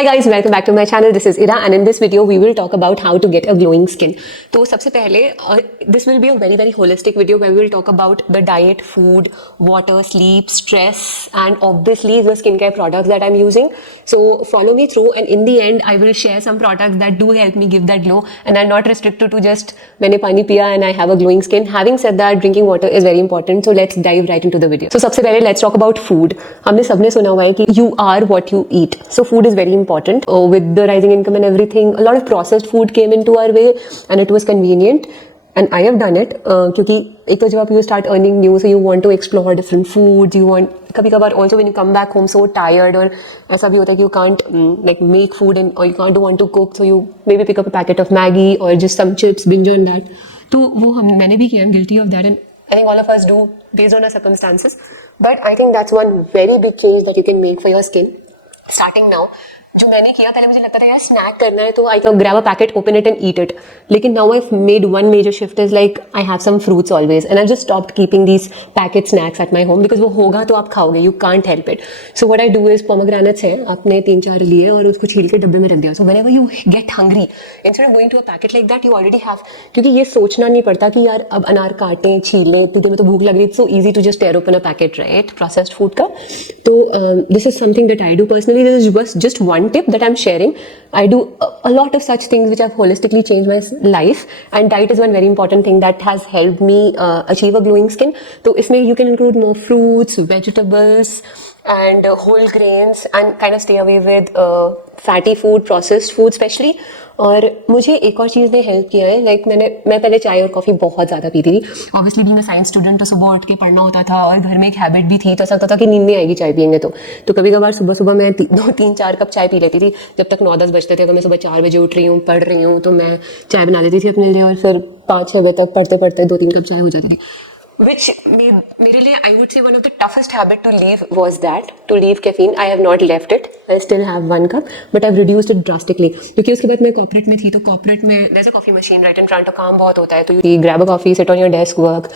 Hi guys, welcome back to my channel. This is Ira and in this video we will talk about how to get a glowing skin. तो सबसे पहले this will be a very holistic video where we will talk about the diet, food, water, sleep, stress and obviously the skincare products that I'm using. So follow me through and in the end I will share some products that do help me give that glow and I'm not restricted to just मैंने पानी पिया and I have a glowing skin. Having said that, drinking water is very important. So let's dive right into the video. So सबसे पहले let's talk about food. हमने सबने सुना हुआ है कि you are what you eat. So food is very important. With the rising income and everything, a lot of processed food came into our way and it was convenient. And I have done it क्योंकि एक तो जब आप you start earning new, so you want to explore different foods. You want कभी कभार also when you come back home so tired और ऐसा भी होता है कि you can't like make food and or you can't want to cook, so you maybe pick up a packet of Maggi or just some chips, binge on that. तो वो मैंने भी किया, I'm guilty of that and I think all of us do based on our circumstances. But I think that's one very big change that you can make for your skin. Starting now, जो मैंने किया पहले मुझे लगता था यार snack करना है तो I can grab a packet, open it and eat it. लेकिन now I made one major shift is like I have some fruits always and I just stopped keeping these packet snacks at my home because वो होगा तो आप खाओगे, you can't help it. So what I do is pomegranates है, आपने 3-4 लिए और उसको छील के डब्बे में रख दिया. So whenever you get hungry instead of going to a packet like that you already have, क्योंकि ये सोचना नहीं पड़ता कि यार अब अनार काटें छीलें, तो तुम्हें तो भूख लग रही है. It's so easy to just tear open a packet, right, processed food का. तो this is something that I do personally. This is बस just one tip that I'm sharing. I do a lot of such things which have holistically changed my life and diet is one very important thing that has helped me achieve a glowing skin. So इसमें you can include more fruits, vegetables and whole grains and kind of stay away with fatty food, processed food especially. और मुझे एक और चीज़ ने help किया है, like मैं पहले चाय और कॉफ़ी बहुत ज़्यादा पीती थी. Obviously being a science student तो सुबह उठ के पढ़ना होता था और घर में एक हैबिट भी थी, तो ऐसा होता था कि नींद नहीं आएगी चाय पियेंगे तो कभी कभार सुबह मैं 2-3-4 कप चाय पी लेती थी जब तक 9-10 बजते थे. अगर मैं सुबह 4 बजे उठ रही हूँ, पढ़ रही हूँ, तो मैं चाय बना लेती थी अपने लिए और फिर 5-6 बजे तक पढ़ते पढ़ते 2-3 कप चाय हो जाती थी. Which मेरे लिए I would say one of the toughest habit to leave was that, to leave caffeine. I have not left it. I still have 1 cup, but I've reduced it drastically. क्योंकि उसके बाद मैं कॉर्पोरेट में थी, तो corporate में there's a coffee machine right in front, और काम बहुत होता है, तो you grab a coffee, sit on your desk, work.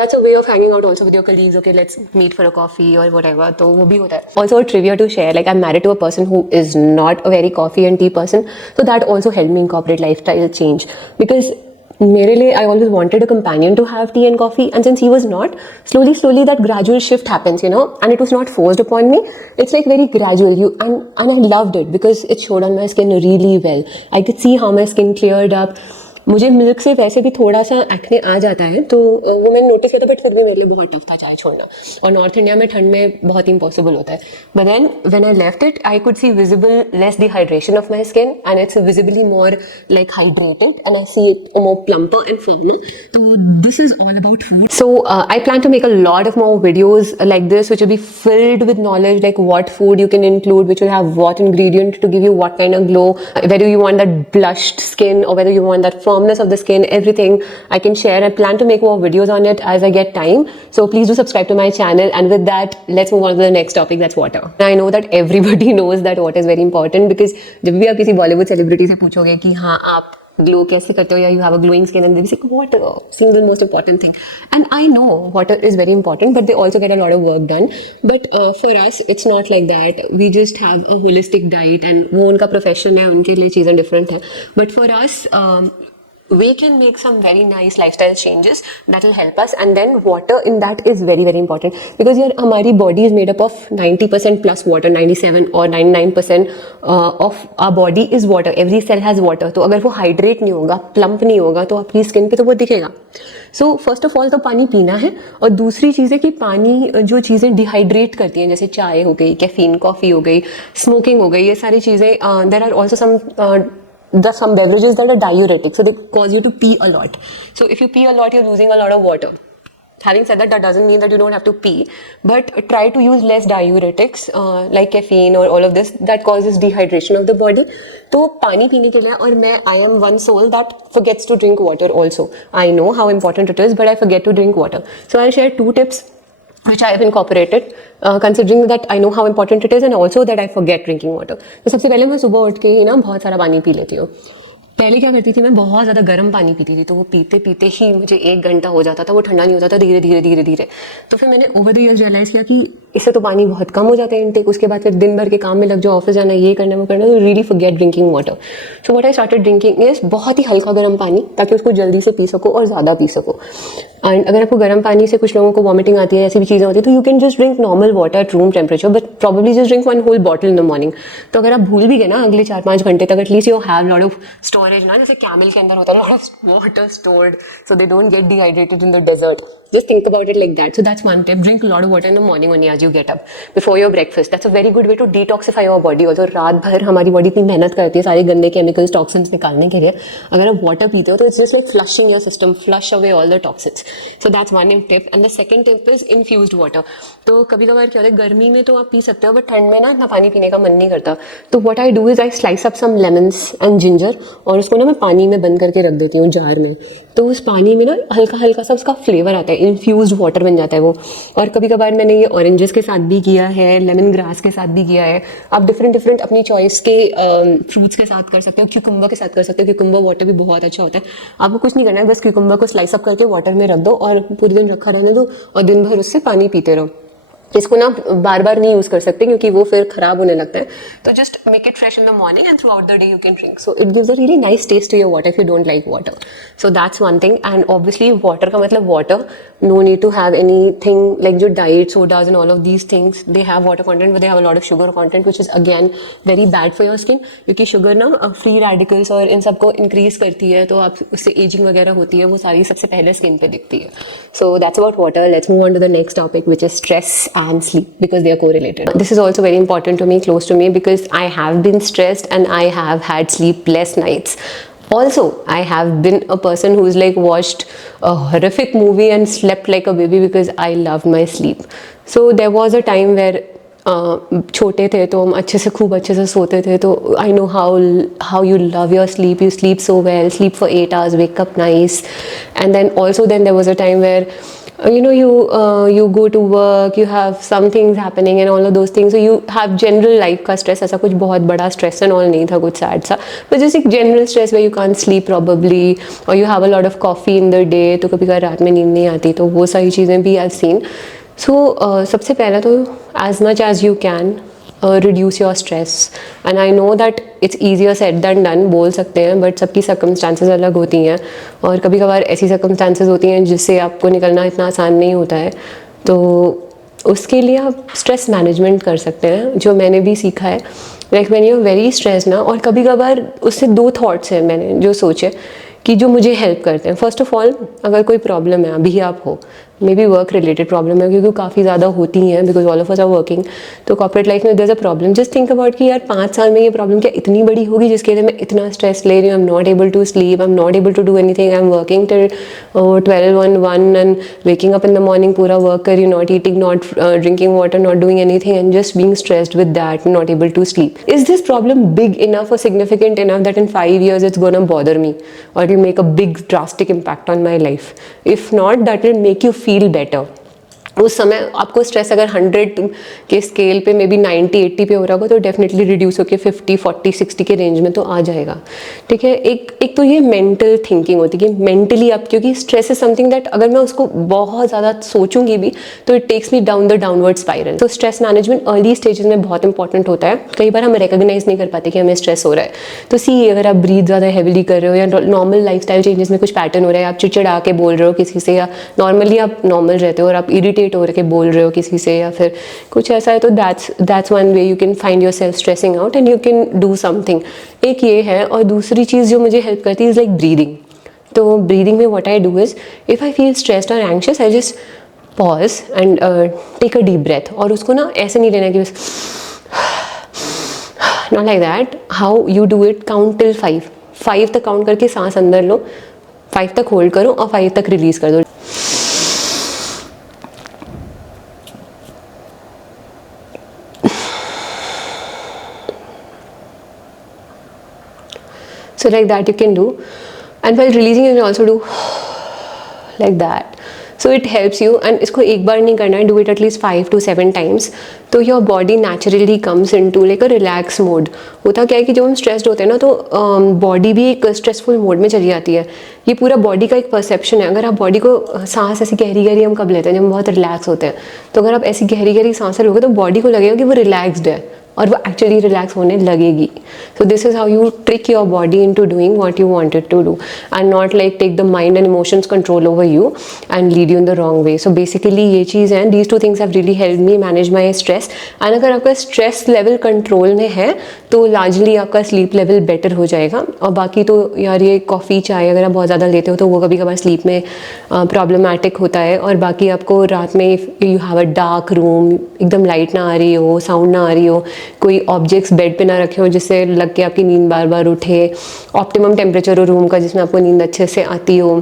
That's a way of hanging out also with your colleagues. Okay, let's meet for a coffee or whatever. तो वो भी होता है. Also a trivia to share, like I'm married to a person who is not a very coffee and tea person, so that also helped me incorporate lifestyle change. Because मेरे लिए I always wanted a companion to have tea and coffee, and since he was not, slowly that gradual shift happens, you know, and it was not forced upon me. It's like very gradual. And I loved it because it showed on my skin really well. I could see how my skin cleared up. मुझे milk से वैसे भी थोड़ा सा acne आ जाता है, तो वो मैंने नोटिस किया था, बट फिर भी मेरे लिए बहुत टफ था चाय छोड़ना. और नॉर्थ इंडिया में ठंड में बहुत इम्पॉसिबल होता है. But then when I left it I could see visible less dehydration of my skin and it's visibly more like hydrated and I see it more plumper and firmer. तो this is all about food. So I plan to make a lot of more videos like this which will be filled with knowledge, like what food you can include, which will have what ingredient to give you what kind of glow, whether you want that blushed skin or whether you want that firmness of the skin, everything I can share. I plan to make more videos on it as I get time, so please do subscribe to my channel. And with that, let's move on to the next topic, that's water. I know that everybody knows that water is very important because जब भी आप किसी Bollywood celebrity से पूछोगे कि हाँ आप glow कैसे करते हो या you have a glowing skin, and they will say water, single most important thing. And I know water is very important, but they also get a lot of work done. But for us it's not like that. We just have a holistic diet and वो उनका profession है, उनके लिए चीज़ें different है. But for us we can make some very nice lifestyle changes that will help us, and then water in that is very important because यार हमारी body is made up of 90% plus water, 97 or 99% of our body is water. Every cell has water. तो अगर वो hydrate नहीं होगा, plump नहीं होगा, तो आपकी skin पे तो वो दिखेगा. So first of all तो पानी पीना है, और दूसरी चीज़ है कि पानी जो चीज़ें डिहाइड्रेट करती हैं, जैसे चाय हो गई, कैफीन, कॉफ़ी हो गई, स्मोकिंग हो गई, ये सारी चीज़ें, there are also some beverages that are diuretic, so they cause you to pee a lot. So if you pee a lot, you're losing a lot of water. Having said that, that doesn't mean that you don't have to pee, but try to use less diuretics like caffeine or all of this that causes dehydration of the body. तो पानी पीने के लिए, और मैं I am one soul that forgets to drink water also. I know how important it is, but I forget to drink water. So I'll share 2 tips which I have incorporated, considering that I know how important it is and also that I forget drinking water. तो सबसे पहले मैं सुबह उठ के ही ना बहुत सारा पानी पी लेती हूँ. पहले क्या करती थी मैं, बहुत ज़्यादा गर्म पानी पीती थी, तो वो पीते पीते ही मुझे 1 घंटा हो जाता था, वो ठंडा नहीं होता था, धीरे धीरे धीरे धीरे। तो फिर मैंने ओवर द ईयर्स रियलाइज़ किया कि इससे तो पानी बहुत कम हो जाता है इनटेक, उसके बाद फिर दिन भर के काम में लग जाओ, ऑफिस जाना, ये करना वो करना, तो really forget drinking water. So what I started drinking is बहुत ही हल्का गर्म पानी, ताकि उसको जल्दी से पी सको और ज़्यादा पी सको। एंड अगर आपको गर्म पानी से, कुछ लोगों को वॉमिटिंग आती है, ऐसी भी चीज़ें होती है, तो you can just drink normal water at room temperature, but probably just drink 1 whole bottle in the morning. तो अगर आप भूल भी गए ना अगले 4-5 घंटे तक, at least you have lot of storage ना, जैसे कैमल के अंदर होता है lot of water stored, so they don't get dehydrated in the desert. Just think about it like that. So that's one tip. Drink a lot of water in the morning only as you get up, before your breakfast. That's a very good way to detoxify your body. Also, रात भर हमारी body इतनी मेहनत करती है सारे गंदे chemicals, toxins निकालने के लिए। अगर आप वाटर पीते हो तो it's just like flushing your system, flush away all the toxins. So that's one tip. And the second tip is infused water. तो कभी कभार क्या होता है, गर्मी में तो आप पी सकते हो, बट ठंड में ना इतना पानी पीने का मन नहीं करता। तो what I do is I slice up some lemons and ginger, और उसको ना मैं पानी में बंद करके रख देती हूँ जार में। तो उस पानी में ना हल्का हल्का सा उसका फ्लेवर आता है, इन्फ्यूज्ड वाटर बन जाता है वो। और कभी कभार मैंने ये ऑरेंजेस के साथ भी किया है, लेमन ग्रास के साथ भी किया है। आप डिफरेंट डिफरेंट अपनी चॉइस के फ्रूट्स के साथ कर सकते हो, क्यूकम्बर के साथ कर सकते हो। क्यूकम्बर वाटर भी बहुत अच्छा होता है। आपको कुछ नहीं करना है, बस क्यूकम्बर को स्लाइस अप करके वाटर में रख दो और पूरे दिन रखा रहने दो, और दिन भर उससे पानी पीते रहो। इसको ना बार बार नहीं यूज कर सकते क्योंकि वो फिर खराब होने लगता है। तो just make it fresh in the morning and throughout the day you can drink. So it gives a really nice taste to your water if you don't like water. So that's one thing. And obviously water का मतलब water, no need to have anything like जो diet sodas and all of these things, they have water content but they have a lot of sugar content which is again very bad for your skin, क्योंकि sugar ना free radicals और इन सबको increase करती है, तो आप उससे ageing वगैरह होती है, वो सारी सबसे पहले स्किन पे दिखती है। So that's about water. Let's move on to the next topic which is stress and sleep, because they are correlated. This is also very important to me, close to me, because I have been stressed and I have had sleepless nights. Also, I have been a person who's like watched a horrific movie and slept like a baby because I loved my sleep. So there was a time where छोटे थे तो हम खूब अच्छे से सोते थे, तो I know how you love your sleep, you sleep so well, sleep for 8 hours, wake up nice. And then also there was a time where you go to work, you have some things happening and all of those things, so you have general life का stress, ऐसा कुछ बहुत बड़ा stress and all नहीं था, कुछ sad सा, but just एक general stress where you can't sleep probably, or you have a lot of coffee in the day, तो कभी कभी रात में नींद नहीं आती, तो वो सारी चीज़ें भी I've seen. So सबसे पहला तो as much as you can reduce your stress, and I know that it's easier said than done, बोल सकते हैं, बट सबकी circumstances अलग होती हैं, और कभी कभार ऐसी circumstances होती हैं जिससे आपको निकलना इतना आसान नहीं होता है। तो उसके लिए आप स्ट्रेस मैनेजमेंट कर सकते हैं, जो मैंने भी सीखा है। Like when you are very stress ना, और कभी कभार उससे 2 थॉट्स हैं मैंने जो सोचे कि जो मुझे हेल्प करते हैं। फर्स्ट ऑफ ऑल, अगर कोई प्रॉब्लम है, अभी आप हो, maybe work related problem है, क्योंकि काफ़ी ज़्यादा होती हैं, because all of us are working, तो कॉर्पोरेट लाइफ में there is a problem, just think about कि यार 5 साल में ये प्रॉब्लम क्या इतनी बड़ी होगी जिसके लिए मैं इतना स्ट्रेस ले रही हूँ। I am not able to sleep, I am not able to do anything, I am working till 12-1 and waking up in the morning, पूरा वर्क कर रही हूँ, not eating, not drinking water, not doing anything, and just being stressed with that, not able to sleep. Is this problem big enough और significant enough that in 5 years it's gonna bother me or it'll make a big drastic impact on my life? If not, that will make you feel better. उस समय आपको stress अगर 100 के scale पे may be 90-80 पे हो रहा होगा, तो डेफिनेटली रिड्यूस होकर 50-40-60 के रेंज में तो आ जाएगा। ठीक है, एक तो ये मेंटल थिंकिंग होती है कि मेंटली आप, क्योंकि स्ट्रेस इज समथिंग दैट अगर मैं उसको बहुत ज़्यादा सोचूंगी भी तो it takes me down the downward spiral. तो स्ट्रेस मैनेजमेंट अर्ली स्टेजेस में बहुत इंपॉर्टेंट होता है। कई बार हम रिकॉग्नाइज नहीं कर पाते कि हमें स्ट्रेस हो रहा है। तो सी, अगर आप ब्रीथ ज़्यादा हैवीली कर रहे हो, या नॉर्मल लाइफ स्टाइल चेंजेस में कुछ पैटर्न हो रहा है, आप चिड़चिड़ा के बोल रहे हो किसी से, या नॉर्मली आप नॉर्मल रहते हो और आप इरिटेट हो के बोल रहे हो किसी से, या फिर कुछ ऐसा है, तो that's one way you can find your self stressing out and you can do something. एक ये है, और दूसरी चीज़ जो मुझे हेल्प करती है इज़ लाइक ब्रीदिंग। तो ब्रीदिंग में what I do is, if I feel stressed और anxious, I just pause and take a deep breath. और उसको ना ऐसे नहीं लेना कि बस, not like that, how you do it, count till 5 तक काउंट करके सांस अंदर लो, 5 तक होल्ड करो और 5 तक रिलीज कर दो। So like that you can do, and while releasing you can also do like that. So it helps you, and इसको एक बार नहीं करना है, do it at least 5 to 7 times. तो your body naturally comes into like a relax mode. होता क्या है कि जब हम स्ट्रेस्ड होते हैं ना तो बॉडी भी एक स्ट्रेसफुल मोड में चली जाती है. ये पूरा बॉडी का एक परसेप्शन है. अगर आप बॉडी को सांस ऐसी गहरी गहरी हम कब लेते हैं, जब हम बहुत रिलैक्स होते हैं. तो अगर आप ऐसी गहरी गहरी सांसें लोगे तो बॉडी को लगेगा कि वो रिलैक्सड है, और वो एक्चुअली रिलैक्स होने लगेगी. So this is how you trick your body into doing what you wanted to do, and not like take the mind and emotions control over you and lead you in the wrong way. So basically ये चीज़ है, these two things have really help me manage my stress. And अगर आपका stress level control में है तो largely आपका sleep level better हो जाएगा. और बाकी तो यार ये कॉफ़ी चाय अगर आप बहुत ज़्यादा लेते हो तो वो कभी कभार स्लीप में प्रॉब्लमैटिक होता है. और बाकी आपको रात में you have a dark room, एकदम लाइट ना आ रही हो, साउंड ना आ रही हो, कोई ऑब्जेक्ट्स बेड पे ना रखे हो जिससे लग के आपकी नींद बार बार उठे, ऑप्टिमम टेम्परेचर हो रूम का जिसमें आपको नींद अच्छे से आती हो,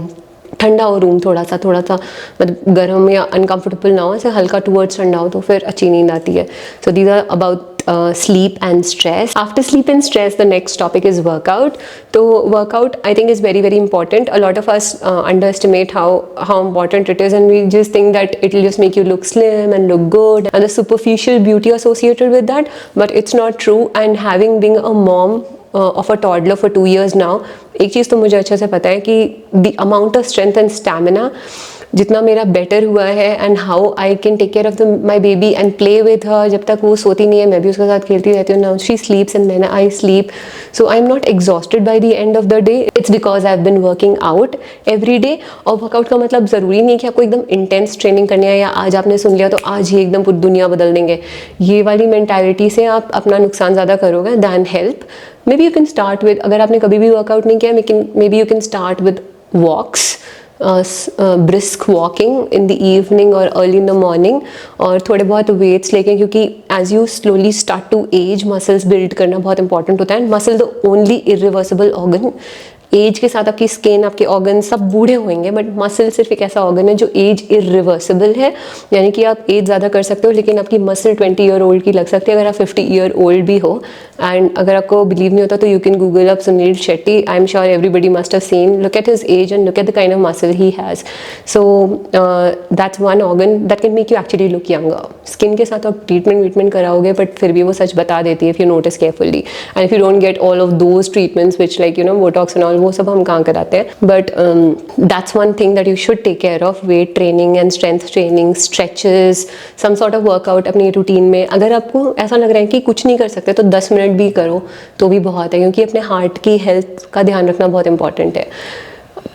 ठंडा हो रूम, थोड़ा सा मतलब गर्म या अनकंफर्टेबल ना हो, ऐसे हल्का टूवर्ड्स ठंडा हो तो फिर अच्छी नींद आती है. So these are about sleep and stress. After sleep and stress, the next topic is workout. So workout I think is very very important. A lot of us underestimate how important it is, and we just think that it will just make you look slim and look good and the superficial beauty associated with that, but it's not true. And having being a mom of a toddler for 2 years now, एक चीज़ तो मुझे अच्छे से पता है कि the amount of strength and stamina जितना मेरा बेटर हुआ है, and how I can take care of my baby and play with her. जब तक वो सोती नहीं है मैं भी उसके साथ खेलती रहती हूँ. Now she sleeps and then I sleep, so I am not exhausted by the end of the day. It's because I have been working out every day. और वर्कआउट का मतलब ज़रूरी नहीं कि आपको एकदम इंटेंस ट्रेनिंग करनी है, या आज आपने सुन लिया तो आज ही एकदम पूरी दुनिया बदल देंगे. ये वाली मैंटेलिटी से आप अपना नुकसान ज़्यादा करोगे than help. Maybe you can start with, अगर आपने कभी भी वर्कआउट नहीं किया, maybe you can start with walks, brisk walking in the evening or early in the morning, और थोड़े बहुत वेट्स लेके, क्योंकि as you slowly start to age muscles build करना बहुत important होता है. Muscle the only irreversible organ. Age के साथ आपकी स्किन, आपके ऑर्गन सब बूढ़े होंगे, बट मसल सिर्फ एक ऐसा ऑर्गन है जो एज इरिवर्सिबल है. यानी कि आप एज ज़्यादा कर सकते हो लेकिन आपकी मसल 20 ईयर ओल्ड की लग सकती है अगर आप 50 ईयर ओल्ड भी हो. एंड अगर आपको बिलीव नहीं होता तो you can Google up Sunil Shetty. I am sure everybody must have seen. Look at his age and look at the kind of muscle he has. So that's one organ that can make you actually look younger. Skin के साथ आप treatment कराओगे but फिर भी वो सच बता देती है if you notice carefully. And if you don't get all of those treatments which like botox and all, वो सब हम कहाँ कराते हैं. But that's one thing that you should take care of. Weight training and strength training, stretches, some sort of workout अपनी routine में. अगर आपको ऐसा लग रहा है कि कुछ नहीं कर सकते तो 10 मिनट भी करो तो भी बहुत है, क्योंकि अपने हार्ट की हेल्थ का ध्यान रखना बहुत इंपॉर्टेंट है.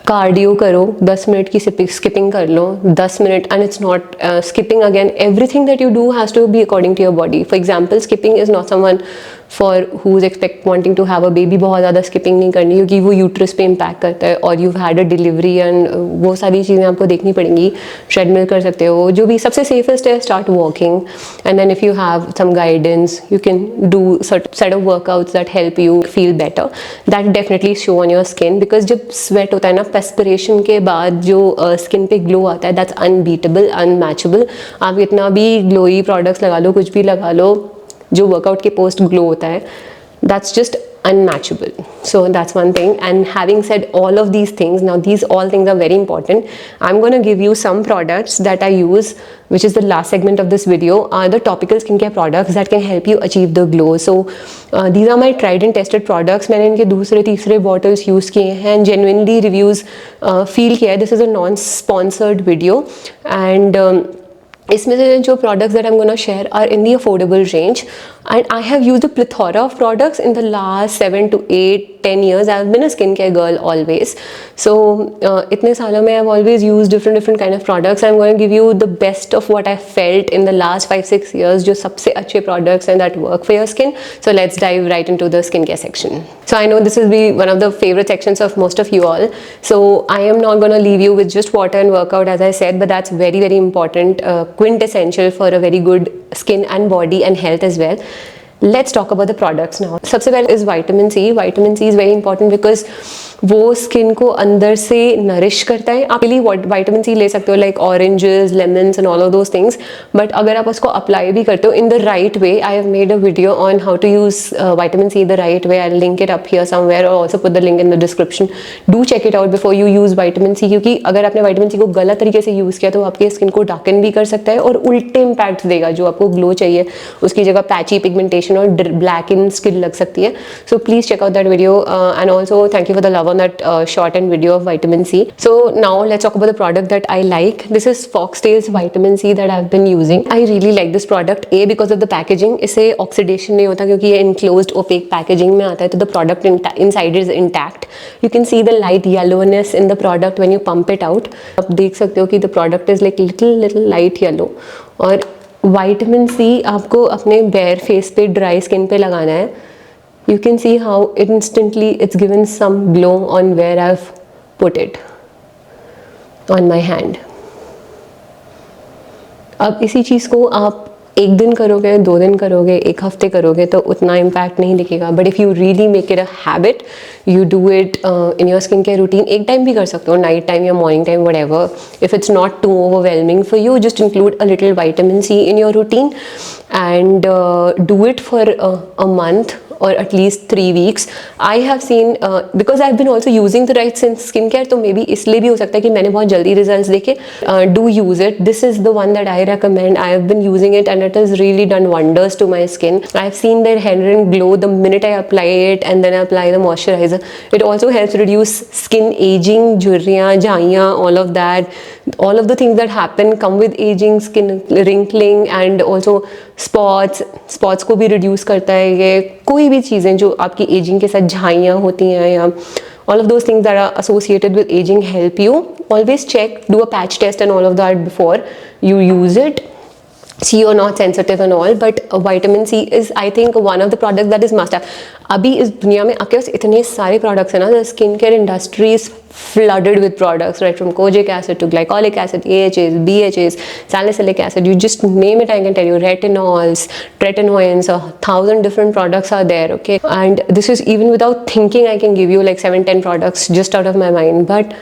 कार्डियो करो, 10 मिनट की स्किपिंग कर लो, 10 minute. And it's not skipping again, everything that you do has to be according to your body. For example skipping is not someone for who is expect wanting to have a baby. बहुत ज़्यादा skipping नहीं करनी क्योंकि वो uterus पे impact करता है, और you had a delivery and वो सारी चीज़ें आपको देखनी पड़ेंगी. ट्रेडमिल कर सकते हो, जो भी सबसे सेफेस्ट है. Start walking, and then if you have some guidance you can do set of workouts that help you feel better. That definitely show on your skin, because जब स्वेट होता है ना, पेस्पिरेशन के बाद जो स्किन पे ग्लो आता है, दैट्स अनबीटेबल, अनमैचेबल. आप इतना भी ग्लोई प्रोडक्ट्स लगा लो, कुछ भी लगा लो, जो वर्कआउट के पोस्ट ग्लो होता है, that's just unmatchable. So that's one thing. And having said all of these things, now these all things are very important. I'm going to give you some products that I use, which is the last segment of this video, are the topical skincare products that can help you achieve the glow. So these are my tried and tested products. मैंने इनके दूसरे तीसरे bottles use किए हैं, genuinely reviews feel किया है. This is a non-sponsored video, and इसमें से जो products that I'm going to share are in the affordable range, and I have used a plethora of products in the last 7 to 8 10 years. I've been a skincare girl always, so इतने सालों में I've always used different kind of products. I'm going to give you the best of what I felt in the last 5-6 years, जो सबसे अच्छे products and that work for your skin. So let's dive right into the skincare section. So I know this will be one of the favorite sections of most of you all, so I am not going to leave you with just water and workout as I said, but that's very important, quintessential for a very good skin and body and health as well. Let's talk about the products now. सबसे पहले is vitamin C. Vitamin C is very important because वो skin को अंदर से nourish करता है. आप vitamin C ले सकते हो like oranges, lemons and all of those things, but अगर आप उसको अप्लाई भी करते हो in the right way, I have made a video on how to use vitamin C the right way. I link it up here somewhere और also put the link in the description. Do check it out before you use vitamin C, क्योंकि अगर आपने vitamin C को गलत तरीके से use किया तो आपके स्किन को डार्कन भी कर सकता है और उल्टे इम्पैक्ट देगा. जो आपको ग्लो चाहिए उसकी जगह पैची पिगमेंटेशन और ब्लैक इन स्किन लग सकती है. So please check out that video and also thank you for the love on that short and video of vitamin C. So now let's talk about the product that I like. This is Foxtail's vitamin C that I've been using. I really like this product because of the packaging. इसे oxidation नहीं होता क्योंकि ये enclosed opaque packaging में आता है, तो the product inside is intact. You can see the light yellowness in the product when you pump it out. आप देख सकते हो कि the product is like little light yellow. और vitamin C आपको अपने bare face पे dry skin पे लगाना है. You can see how instantly it's given some glow on where I've put it on my hand. अब इसी चीज़ को आप एक दिन करोगे, 2 दिन करोगे, 1 हफ्ते करोगे तो उतना इम्पैक्ट नहीं दिखेगा. But if you really make it a habit, you do it in your skin care routine. एक टाइम भी कर सकते हो, नाइट टाइम या morning time, whatever. If it's not too overwhelming for you, just include a little vitamin C in your routine and do it for a month or at least 3 weeks. I have seen because I've been also using the right skincare, तो maybe इसलिए भी हो सकता है कि मैंने बहुत जल्दी results देखे. Do use it. This is the one that I recommend. I have been using it and it has really done wonders to my skin. I have seen the hair glow the minute I apply it and then I apply the moisturizer. It also helps reduce skin aging, झुर्रियाँ, झाइयाँ, all of that. All of the things that happen come with aging, skin wrinkling and also spots को भी reduce करता है. ये कोई भी चीज़ें जो आपकी एजिंग के साथ झाइयाँ होती हैं या all of those things that are associated with aging help you. Always check, do a patch test and all of that before you use it. See, you're not sensitive and all, but vitamin C is, I think, one of the products that is must have. अभी इस दुनिया में आपके पास इतने सारे products हैं ना, the skincare industry is flooded with products, right from kojic acid to glycolic acid, AHAs, BHAs, salicylic acid, you just name it, I can tell you, retinols, tretinoins, 1,000 different products are there, okay? And this is even without thinking, I can give you like 7-10 products just out of my mind, but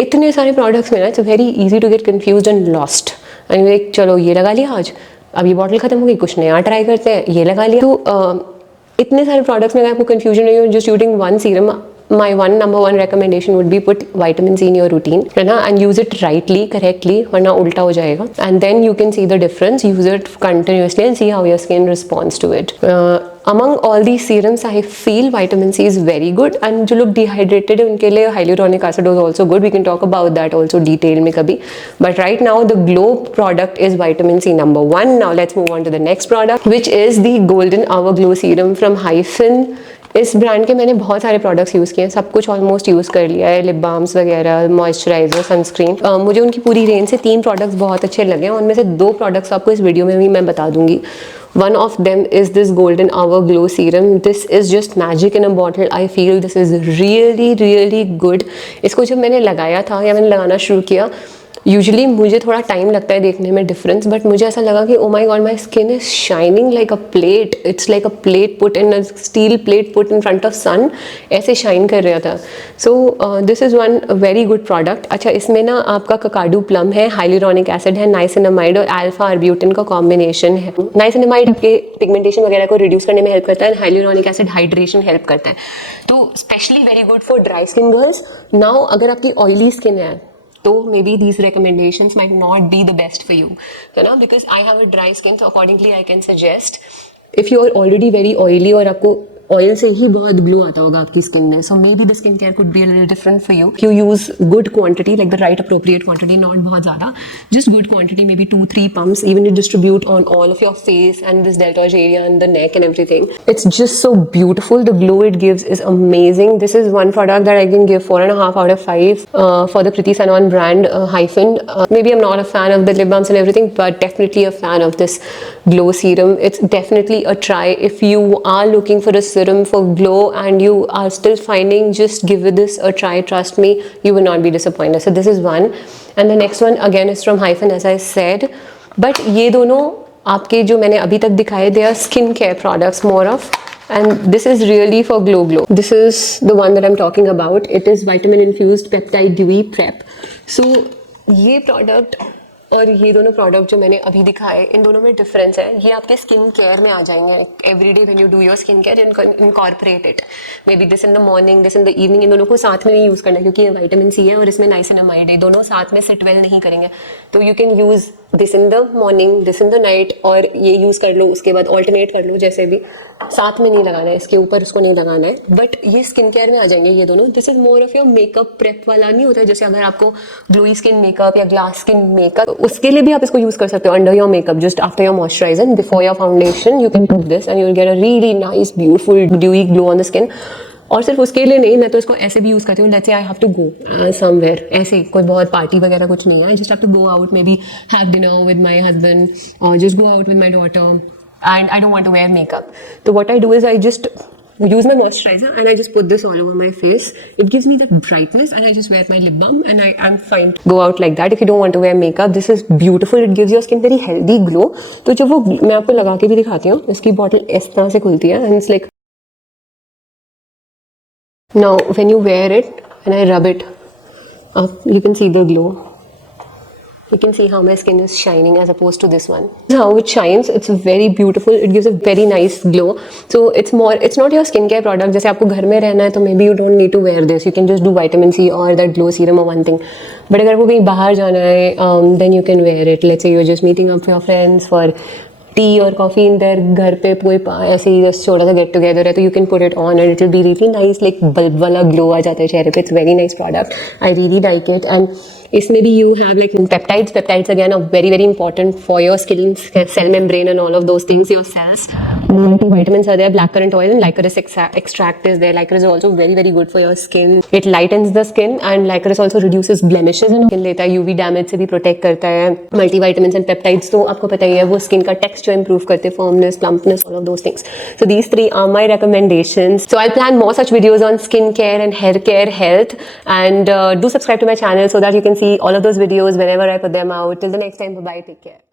इतने सारे products में ना, it's very easy to get confused and lost. And चलो ये लगा लिया आज, अब ये बॉटल खत्म हो गई, कुछ नया ट्राई करते हैं, ये लगा लिया. तो इतने सारे प्रोडक्ट्स में आपको कंफ्यूजन नहीं हो, just using one serum. My number one recommendation would be put vitamin C in your routine, है ना, and use it rightly, correctly, वरना उल्टा हो जाएगा. And then you can see the difference. Use it continuously and see how your skin responds to it. Among all these serums, I feel vitamin C is very good. And जो लोग dehydrated है उनके लिए hyaluronic acid is also good. We can talk about that also detail में कभी. But right now the glow product is vitamin C number 1. Now let's move on to the next product, which is the Golden Hour Glow Serum from Hyphen. इस brand के मैंने बहुत सारे products use किए हैं, सब कुछ ऑलमोस्ट यूज़ कर लिया है, लिप बाम्स वगैरह, मॉइस्चराइजर, सनस्क्रीन. मुझे उनकी पूरी रेंज से 3 प्रोडक्ट्स बहुत अच्छे लगे हैं. उनमें से 2 प्रोडक्ट्स आपको इस वीडियो में भी मैं बता दूंगी. One of them is this Golden Hour Glow Serum. This is just magic in a bottle. I feel this is really good. इसको जब मैंने लगाया था या मैंने लगाना शुरू किया, यूजुअली मुझे थोड़ा टाइम लगता है देखने में डिफरेंस, बट मुझे ऐसा लगा कि oh my God, my skin is shining like a plate. It's like a plate put in, a steel plate put in front of sun, ऐसे शाइन कर रहा था. So this is one very good product. अच्छा, इसमें ना आपका Kakadu plum है, hyaluronic acid है, नाइसिनामाइड और अल्फा आर्ब्यूटिन का कॉम्बिनेशन है. नाइसिनामाइड आपके पिगमेंटेशन वगैरह को रिड्यूस करने में हेल्प करता है, हाइलुरोनिक एसिड हाइड्रेशन हेल्प करता है. तो specially very good for dry skin girls. Now अगर आपकी ऑयली स्किन है तो may be these recommendations might not be the best for you, है ना, because I have a dry skin, so accordingly I can suggest if you are already very oily और आपको oil से ही बहुत glow आता होगा आपकी स्किन में, so maybe the skin care could be a little different for you. You use good quantity, like the right appropriate quantity, not बहुत ज़्यादा, just good quantity, maybe 2-3 pumps, even you distribute on all of your face and this deltoid area and the neck and everything. It's just so beautiful. The glow it gives is amazing. This is one product that I can give 4.5 out of 5 for the Kriti Sanon brand, Hyphen. Maybe I'm not a fan of the lip balms and everything, but definitely a fan of this glow serum. It's definitely a try. If you are looking for a serum for glow and you are still finding, just give this a try. Trust me, you will not be disappointed. So this is one, and the next one again is from Hyphen, as I said. But ये दोनों आपके जो मैंने अभी तक दिखाए they are skin care products more of, and this is really for glow. This is the one that I'm talking about. It is vitamin infused peptide dewy prep. So ये product और ये दोनों प्रोडक्ट जो मैंने अभी दिखाए, इन दोनों में डिफरेंस है. ये आपके स्किन केयर में आ जाएंगे. Every day when you do your skin care, you incorporate it. Maybe this in the morning, this in the evening. इन दोनों को साथ में नहीं यूज करना है क्योंकि ये विटामिन सी है और इसमें नाइसिनामाइड है. दोनों साथ में सिट वेल नहीं करेंगे. तो you can use this in the morning, this in the night, और ये यूज कर लो, उसके बाद ऑल्टरनेट कर लो. जैसे भी साथ में नहीं लगाना है, इसके ऊपर उसको नहीं लगाना है. बट ये स्किन केयर में आ जाएंगे ये दोनों. This is more of your makeup prep वाला नहीं होता है. जैसे अगर आपको ग्लोई स्किन मेकअप या ग्लास स्किन मेकअप, उसके लिए भी आप इसको यूज कर सकते हो. Under your makeup, just after your moisturiser, before your foundation, you can put this and you will get a really nice beautiful dewy glow on the skin. और सिर्फ उसके लिए नहीं, मैं तो इसको ऐसे भी यूज करती हूँ. Let's say I have to go somewhere, ऐसे कोई बहुत पार्टी वगैरह कुछ नहीं है. I just have to go out, maybe have dinner with my husband और just go out with my daughter, and I don't want to wear makeup. So what I do is I just use my moisturizer and I just put this all over my face. It gives me that brightness and I just wear my lip balm and I'm fine to go out like that. If you don't want to wear makeup, this is beautiful. It gives your skin very healthy glow. तो जब वो मैं आपको लगा के भी दिखाती हूँ, इसकी बॉटल इस तरह से खुलती है and it's like, now when you wear it and I rub it up, you can see the glow. You can see how my skin is shining as opposed to this one. How it shines, it's very beautiful. It gives a very nice glow. So it's not your skincare product. जैसे आपको घर में रहना है तो maybe you don't need to wear this. You can just do vitamin C or that glow serum or one thing. But अगर आपको कहीं बाहर जाना है, then you can wear it. Let's say you're just meeting up with your friends for T और coffee in their, घर पे कोई ऐसे ही छोटा सा गेट टुगेदर है, तो you can put it on and it will be really nice. Like bulb वाला ग्लो आ जाता है चेहरे पे. It's very nice product. I really like it. And इसमें भी you have like peptides again are very very important for your skin, cell membrane and all of those things, your cells. Vitamins are there, blackcurrant oil and licorice extract is there. Licorice is also very very good for your skin. It lightens the skin and licorice also reduces blemishes and skin लेता है, UV damage से भी protect करता है. Multivitamins and peptides तो आपको पता ही है, वो skin का texture improve करते हैं, firmness, plumpness, all of those things. So these three are my recommendations. So I'll plan more such videos on skin care and hair care, health, and do subscribe to my channel so that you can see all of those videos whenever I put them out. Till the next time, bye bye, take care.